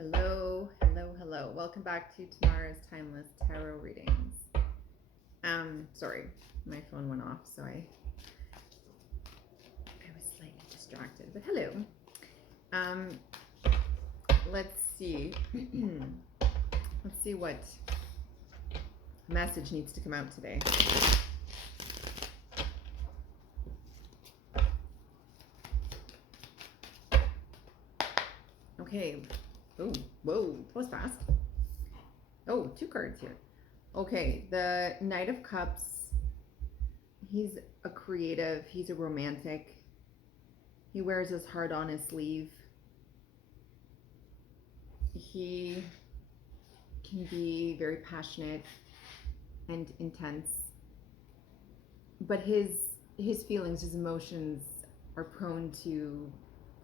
Hello, hello, hello. Welcome back to Tamara's Timeless Tarot Readings. Sorry, my phone went off, so I was slightly distracted. But hello. Um, let's see. Let's see what message needs to come out today. Okay. Oh, whoa, that was fast. Oh, two cards here. Okay, the Knight of Cups. He's a creative, he's a romantic. He wears his heart on his sleeve. He can be very passionate and intense, but his feelings, his emotions are prone to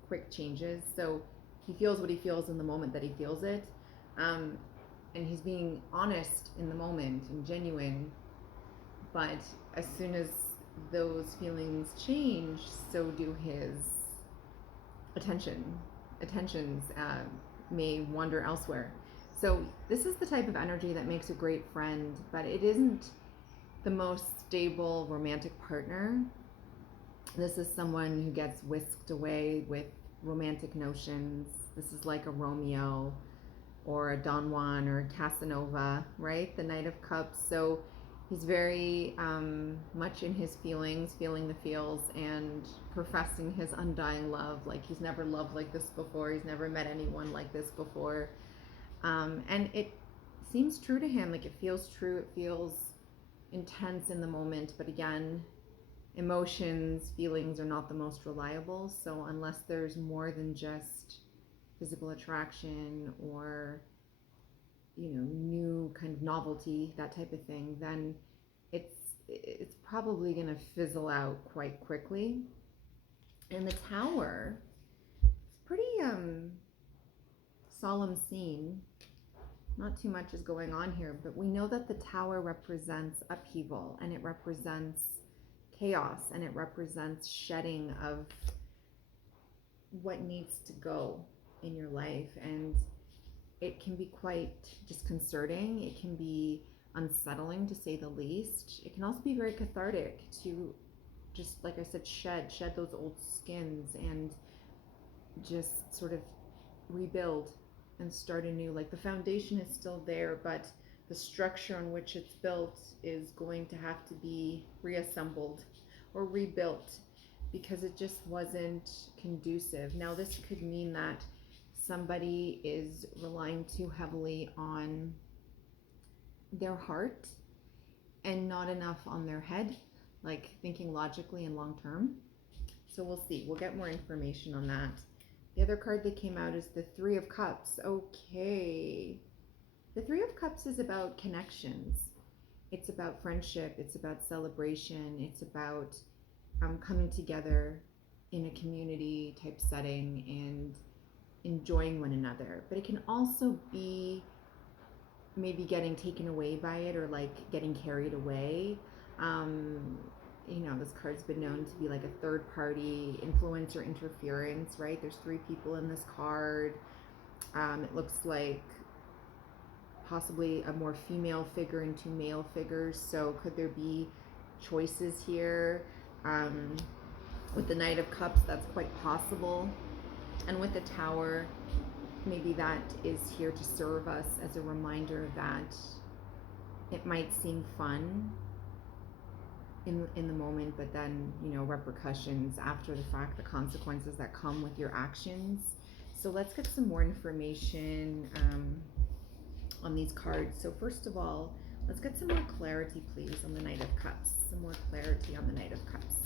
quick changes. So he feels what he feels in the moment that he feels it, and he's being honest in the moment and genuine. But as soon as those feelings change, so do his attentions may wander elsewhere. So this is the type of energy that makes a great friend, but it isn't the most stable romantic partner. This is someone who gets whisked away with romantic notions. This is like a Romeo or a Don Juan or a Casanova, right? The Knight of Cups. So he's very much in his feelings, feeling the feels, and professing his undying love. Like he's never loved like this before. He's never met anyone like this before. And it seems true to him. Like it feels true. It feels intense in the moment. But again, emotions, feelings are not the most reliable. So unless there's more than just physical attraction or new kind of novelty, that type of thing, then it's probably going to fizzle out quite quickly. And the Tower, it's pretty solemn scene. Not too much is going on here, but we know that the Tower represents upheaval, and it represents chaos, and it represents shedding of what needs to go in your life. And it can be quite disconcerting. It can be unsettling, to say the least. It can also be very cathartic to just, like I said, shed those old skins and just sort of rebuild and start anew. Like the foundation is still there, but the structure on which it's built is going to have to be reassembled or rebuilt because it just wasn't conducive. Now, this could mean that somebody is relying too heavily on their heart and not enough on their head, like thinking logically and long term. So we'll see. We'll get more information on that. The other card that came out is the Three of Cups. Okay. The Three of Cups is about connections. It's about friendship. It's about celebration. It's about coming together in a community type setting and enjoying one another. But it can also be maybe getting taken away by it, or like getting carried away. This card's been known to be like a third party influence or interference, right? There's three people in this card. It looks like possibly a more female figure and two male figures. So could there be choices here? With the Knight of Cups, that's quite possible. And with the Tower, maybe that is here to serve us as a reminder that it might seem fun in the moment, but then, repercussions after the fact, the consequences that come with your actions. So let's get some more information on these cards. So first of all, let's get some more clarity, please, on the Knight of Cups. Some more clarity on the Knight of Cups.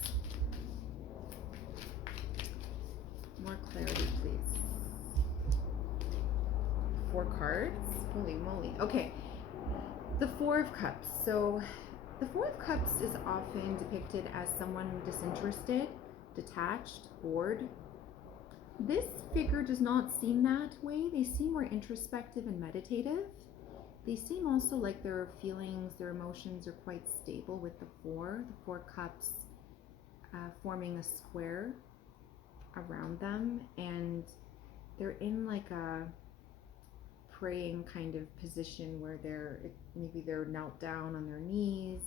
More clarity, please. 4 cards? Holy moly. Okay. The Four of Cups. So the Four of Cups is often depicted as someone disinterested, detached, bored. This figure does not seem that way. They seem more introspective and meditative. They seem also like their feelings, their emotions are quite stable with the Four Cups forming a square around them, and they're in like a praying kind of position where maybe they're knelt down on their knees.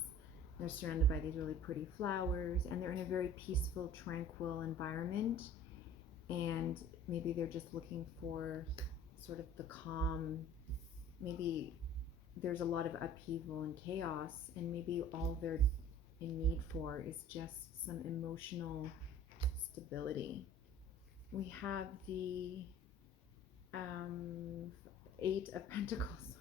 They're surrounded by these really pretty flowers, and they're in a very peaceful, tranquil environment. And maybe they're just looking for sort of the calm. Maybe there's a lot of upheaval and chaos, and maybe all they're in need for is just some emotional stability. We have the Eight of Pentacles,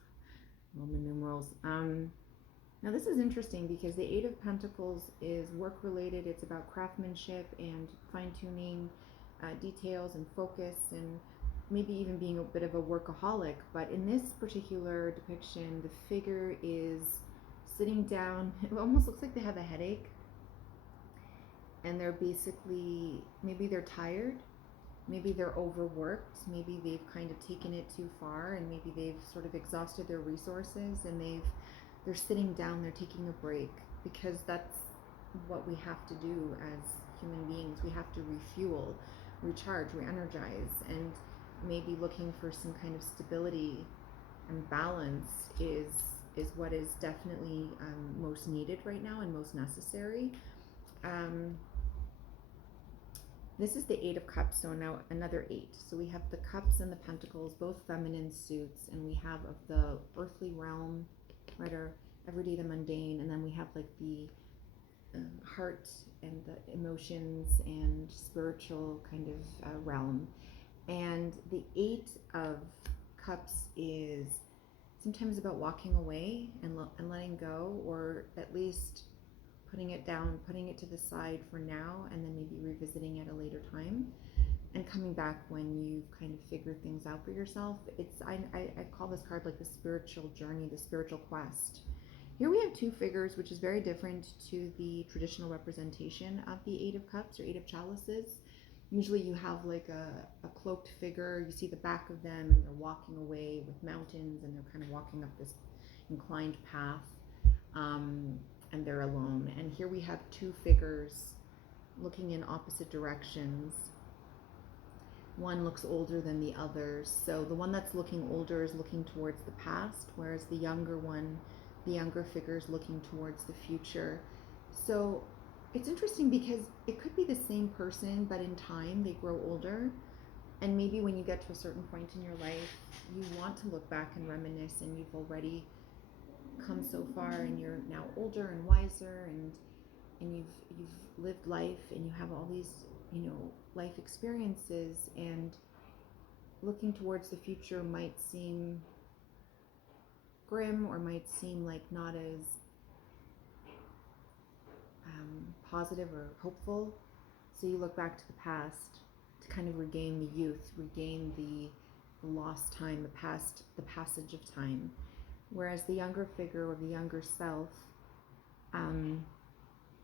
Roman numerals. Now this is interesting because the Eight of Pentacles is work related. It's about craftsmanship and fine-tuning details and focus, and maybe even being a bit of a workaholic. But in this particular depiction, the figure is sitting down. It almost looks like they have a headache, and they're basically, maybe they're tired, maybe they're overworked, maybe they've kind of taken it too far, and maybe they've sort of exhausted their resources, and they're sitting down, they're taking a break, because that's what we have to do as human beings. We have to refuel, recharge, re-energize, and maybe looking for some kind of stability and balance is what is definitely most needed right now and most necessary. This is the Eight of Cups, so now another eight. So we have the Cups and the Pentacles, both feminine suits, and we have of the earthly realm, right, our everyday, the mundane, and then we have like the heart and the emotions and spiritual kind of realm. And the Eight of Cups is sometimes about walking away and letting go, or at least putting it down, putting it to the side for now, and then maybe revisiting at a later time and coming back when you've kind of figured things out for yourself. I call this card like the spiritual journey, the spiritual quest. Here we have two figures, which is very different to the traditional representation of the Eight of Cups or Eight of Chalices. Usually you have like a cloaked figure, you see the back of them, and they're walking away with mountains, and they're kind of walking up this inclined path, and they're alone. And here we have two figures looking in opposite directions. One looks older than the other. So the one that's looking older is looking towards the past, whereas the younger figure is looking towards the future. So it's interesting because it could be the same person, but in time they grow older. And maybe when you get to a certain point in your life, you want to look back and reminisce, and you've already come so far, and you're now older and wiser, and you've lived life, and you have all these, life experiences, and looking towards the future might seem grim, or might seem like not as positive or hopeful. So you look back to the past to kind of regain the youth, regain the lost time, the passage of time. Whereas the younger figure, or the younger self,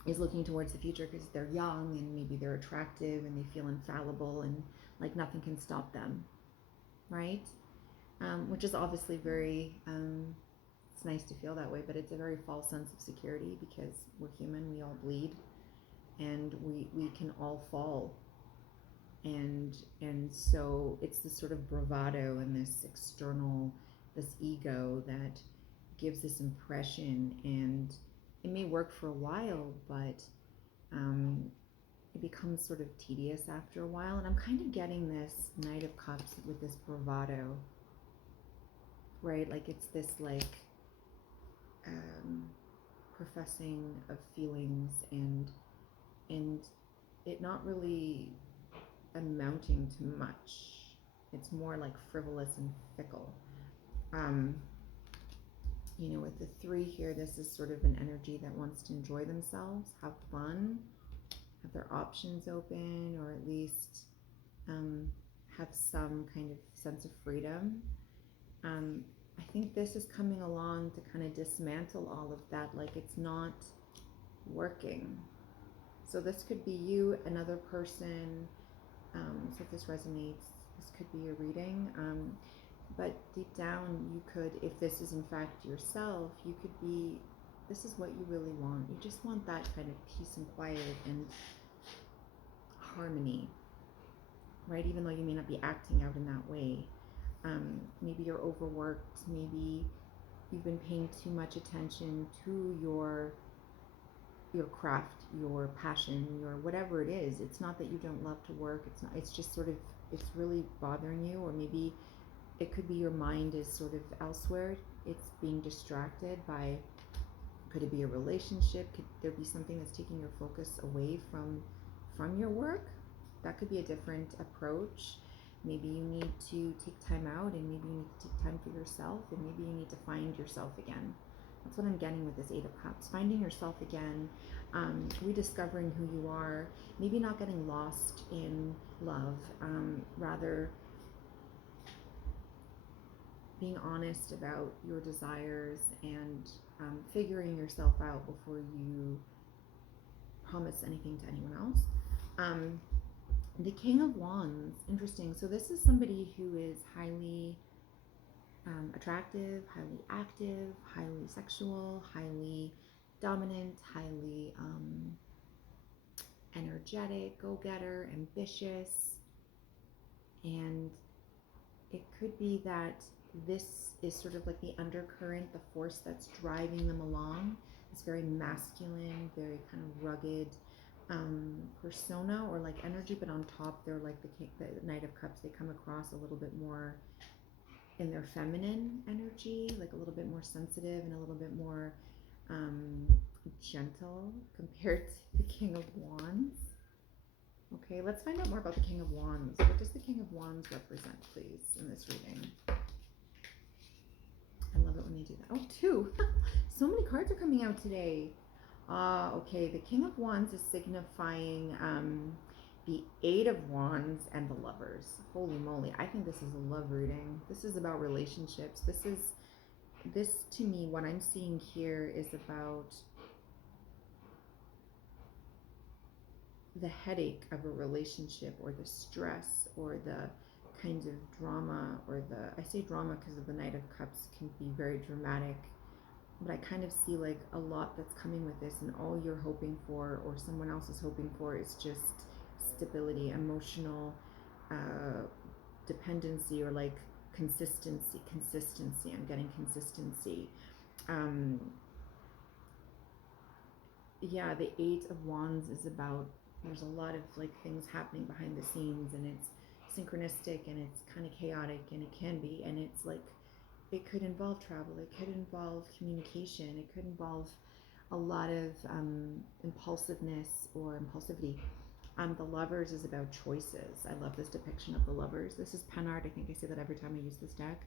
is looking towards the future because they're young, and maybe they're attractive, and they feel infallible, and like nothing can stop them, right? Which is obviously very, it's nice to feel that way, but it's a very false sense of security, because we're human, we all bleed, and we can all fall. And so it's this sort of bravado and this ego that gives this impression, and it may work for a while, but it becomes sort of tedious after a while. And I'm kind of getting this Knight of Cups with this bravado, right? Like it's this like professing of feelings, and it not really amounting to much. It's more like frivolous and fickle. With the three here, this is sort of an energy that wants to enjoy themselves, have fun, have their options open, or at least have some kind of sense of freedom. I think this is coming along to kind of dismantle all of that, like it's not working. So this could be you, another person. So if this resonates, this could be a reading. But deep down, you could, if this is in fact yourself, you could be, this is what you really want. You just want that kind of peace and quiet and harmony, right? Even though you may not be acting out in that way. Maybe you're overworked. Maybe you've been paying too much attention to your craft, your passion, your whatever it is. It's not that you don't love to work. It's not. It's just sort of, it's really bothering you, or maybe it could be your mind is sort of elsewhere. It's being distracted by, could it be a relationship? Could there be something that's taking your focus away from your work? That could be a different approach. Maybe you need to take time out, and maybe you need to take time for yourself, and maybe you need to find yourself again. That's what I'm getting with this Eight of Cups. Finding yourself again, rediscovering who you are, maybe not getting lost in love, rather being honest about your desires, and figuring yourself out before you promise anything to anyone else. The King of Wands, interesting. So this is somebody who is highly attractive, highly active, highly sexual, highly dominant, highly energetic, go-getter, ambitious. And it could be that this is sort of like the undercurrent, the force that's driving them along. It's very masculine, very kind of rugged persona, or like energy, but on top they're like the Knight of Cups. They come across a little bit more in their feminine energy, like a little bit more sensitive and a little bit more gentle compared to the King of Wands. Okay, let's find out more about the King of Wands. What does the King of Wands represent, please, in this reading? I love it when they do that. Oh, two. So many cards are coming out today. Okay, the King of Wands is signifying the Eight of Wands and the Lovers. Holy moly, I think this is a love reading. This is about relationships. This to me, what I'm seeing here is about the headache of a relationship, or the stress, or the kind of drama, or I say drama because of the Knight of Cups can be very dramatic, but I kind of see like a lot that's coming with this, and all you're hoping for, or someone else is hoping for, is just stability, emotional dependency, or like consistency. I'm getting consistency. Yeah, the Eight of Wands is about, there's a lot of like things happening behind the scenes, and it's synchronistic, and it's kind of chaotic, and it can be, and it's like, it could involve travel, it could involve communication, it could involve a lot of impulsiveness or impulsivity. The Lovers is about choices. I love this depiction of the Lovers. This is pen art. I think I say that every time I use this deck.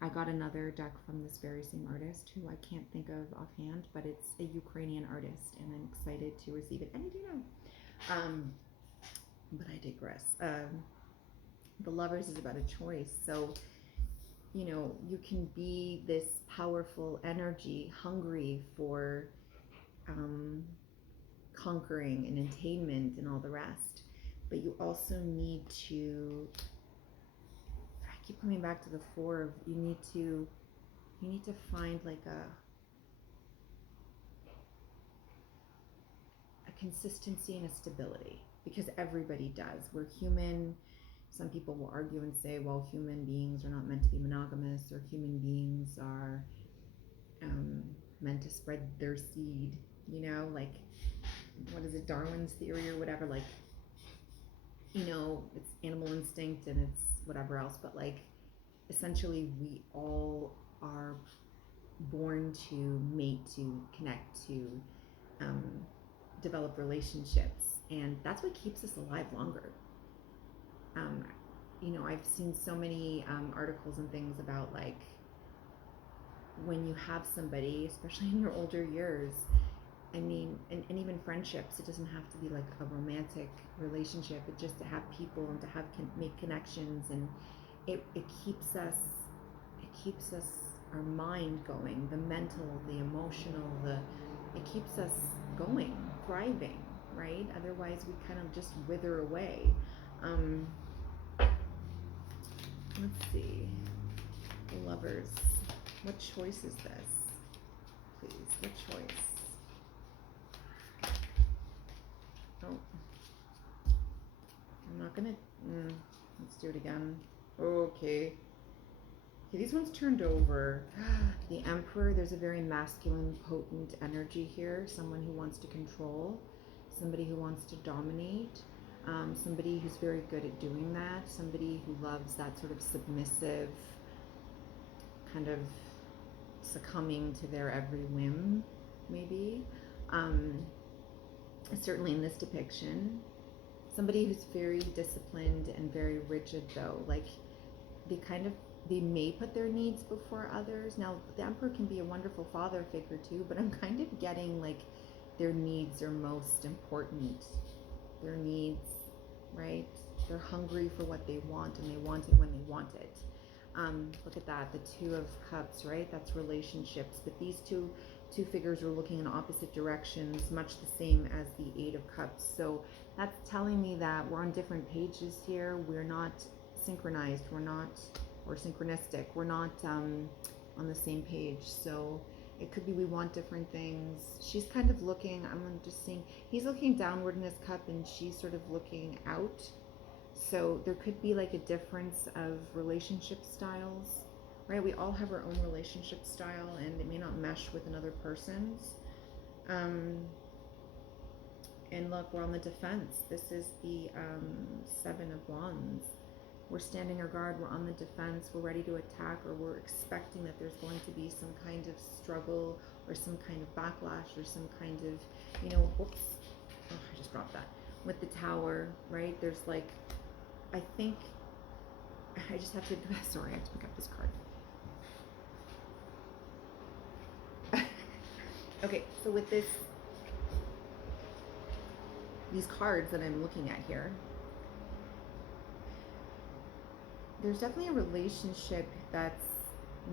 I got another deck from this very same artist, who I can't think of offhand, but it's a Ukrainian artist, and I'm excited to receive it any day now. But I digress. The Lovers is about a choice. So, you know, you can be this powerful energy, hungry for conquering and attainment and all the rest, but you also need to, I keep coming back to the Four of, you need to find like a consistency and a stability, because everybody does. We're human. Some people will argue and say, well, human beings are not meant to be monogamous, or human beings are meant to spread their seed, you know, like, what is it, Darwin's theory or whatever, like, you know, it's animal instinct and it's whatever else, but like, essentially we all are born to mate, to connect, to develop relationships, and that's what keeps us alive longer. You know, I've seen so many articles and things about like, when you have somebody, especially in your older years, I mean, and even friendships, it doesn't have to be like a romantic relationship, but just to have people and to have make connections, and it keeps us, our mind going, the mental, the emotional, it keeps us going, thriving, right? Otherwise we kind of just wither away. Let's see, the Lovers, what choice is this, please? What choice? Oh, I'm not gonna, let's do it again. Okay, Okay, these ones turned over. The Emperor, there's a very masculine, potent energy here. Someone who wants to control, somebody who wants to dominate, somebody who's very good at doing that, somebody who loves that sort of submissive, kind of succumbing to their every whim, maybe. Certainly in this depiction. Somebody who's very disciplined and very rigid, though. Like, they may put their needs before others. Now, the Emperor can be a wonderful father figure too, but I'm kind of getting like their needs are most important. Their needs, right? They're hungry for what they want, and they want it when they want it. Look at that, the Two of Cups, right? That's relationships. But these two figures are looking in opposite directions, much the same as the Eight of Cups. So that's telling me that we're on different pages here. We're not synchronized. We're not, or synchronistic. We're not on the same page. So it could be we want different things. She's kind of looking, I'm just seeing, he's looking downward in his cup and she's sort of looking out. So there could be like a difference of relationship styles, right? We all have our own relationship style and it may not mesh with another person's. And look, we're on the defense. This is the Seven of Wands. We're standing our guard, we're on the defense, we're ready to attack, or we're expecting that there's going to be some kind of struggle or some kind of backlash or some kind of, you know, whoops, oh, I just dropped that. With the Tower, right? There's like, I think, I just have to, sorry, I have to pick up this card. Okay, so with these cards that I'm looking at here, there's definitely a relationship that's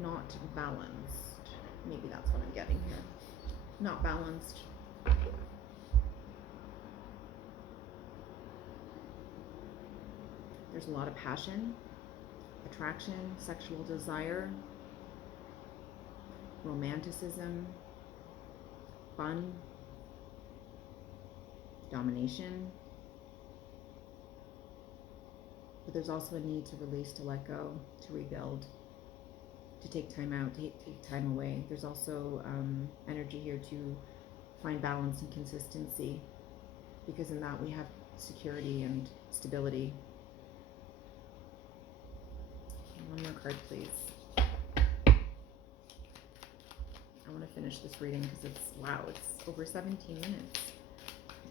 not balanced. Maybe that's what I'm getting here. Not balanced. There's a lot of passion, attraction, sexual desire, romanticism, fun, domination. But there's also a need to release, to let go, to rebuild, to take time out, to take time away. There's also energy here to find balance and consistency, because in that we have security and stability. One more card, please. I want to finish this reading because it's, wow, it's over 17 minutes.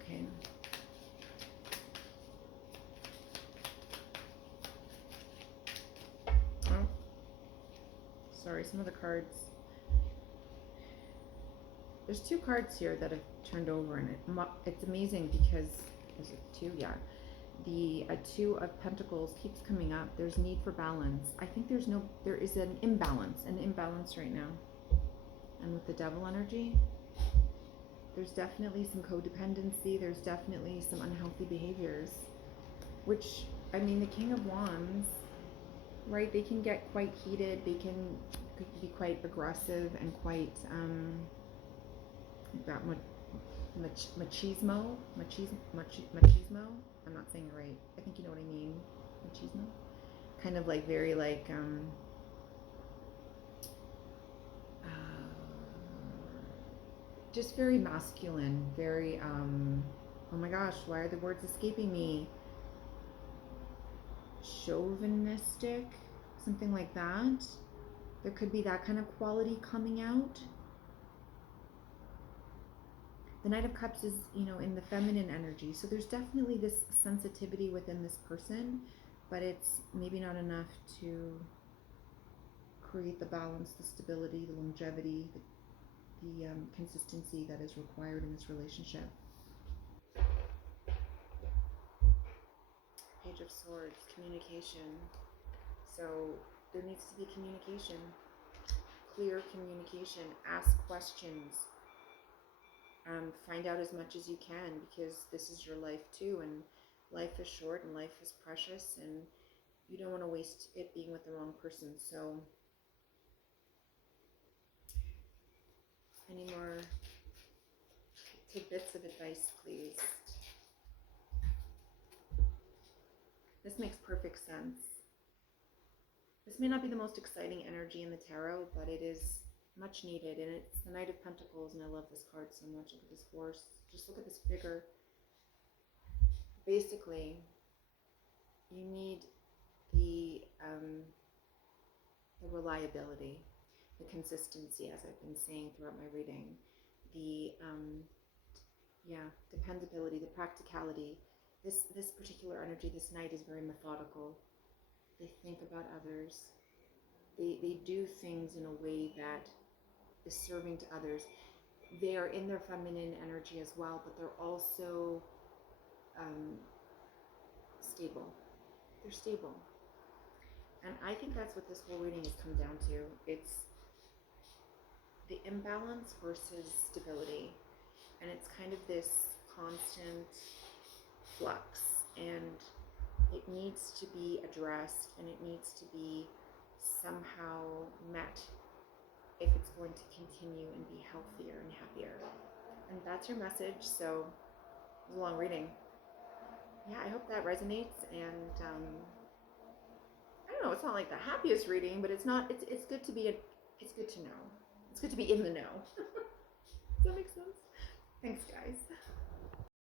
Okay. Oh, sorry, some of the cards. There's two cards here that have turned over, and it's amazing because, is it two? Yeah. The Two of Pentacles keeps coming up. There's need for balance. I think there is an imbalance right now. And with the Devil energy, there's definitely some codependency. There's definitely some unhealthy behaviors, which, I mean, the King of Wands, right? They can get quite heated. They can be quite aggressive and quite, that machismo. I'm not saying it right. I think you know what I mean. Machismo. Kind of like very like just very masculine, very oh my gosh, why are the words escaping me? Chauvinistic, something like that. There could be that kind of quality coming out. The Knight of Cups is, you know, in the feminine energy. So there's definitely this sensitivity within this person, but it's maybe not enough to create the balance, the stability, the longevity, the consistency that is required in this relationship. Page of Swords, communication. So there needs to be communication, clear communication. Ask questions. Find out as much as you can, because this is your life too, and life is short and life is precious, and you don't want to waste it being with the wrong person. So any more tidbits of advice, please? This makes perfect sense. This may not be the most exciting energy in the tarot, but it is much needed. And it's the Knight of Pentacles, and I love this card so much. Look at this horse. Just look at this figure. Basically, you need the reliability, the consistency, as I've been saying throughout my reading, the dependability, the practicality. This particular energy, this knight, is very methodical. They think about others. They do things in a way that is serving to others. They are in their feminine energy as well, but they're also stable. They're stable. And I think that's what this whole reading has come down to. It's the imbalance versus stability. And it's kind of this constant flux. And it needs to be addressed, and it needs to be somehow met if it's going to continue and be healthier and happier. And that's your message. So it was a long reading. Yeah, I hope that resonates. And I don't know, it's not like the happiest reading, but it's not. It's good to be. It's good to know. It's good to be in the know. Does that make sense? Thanks, guys.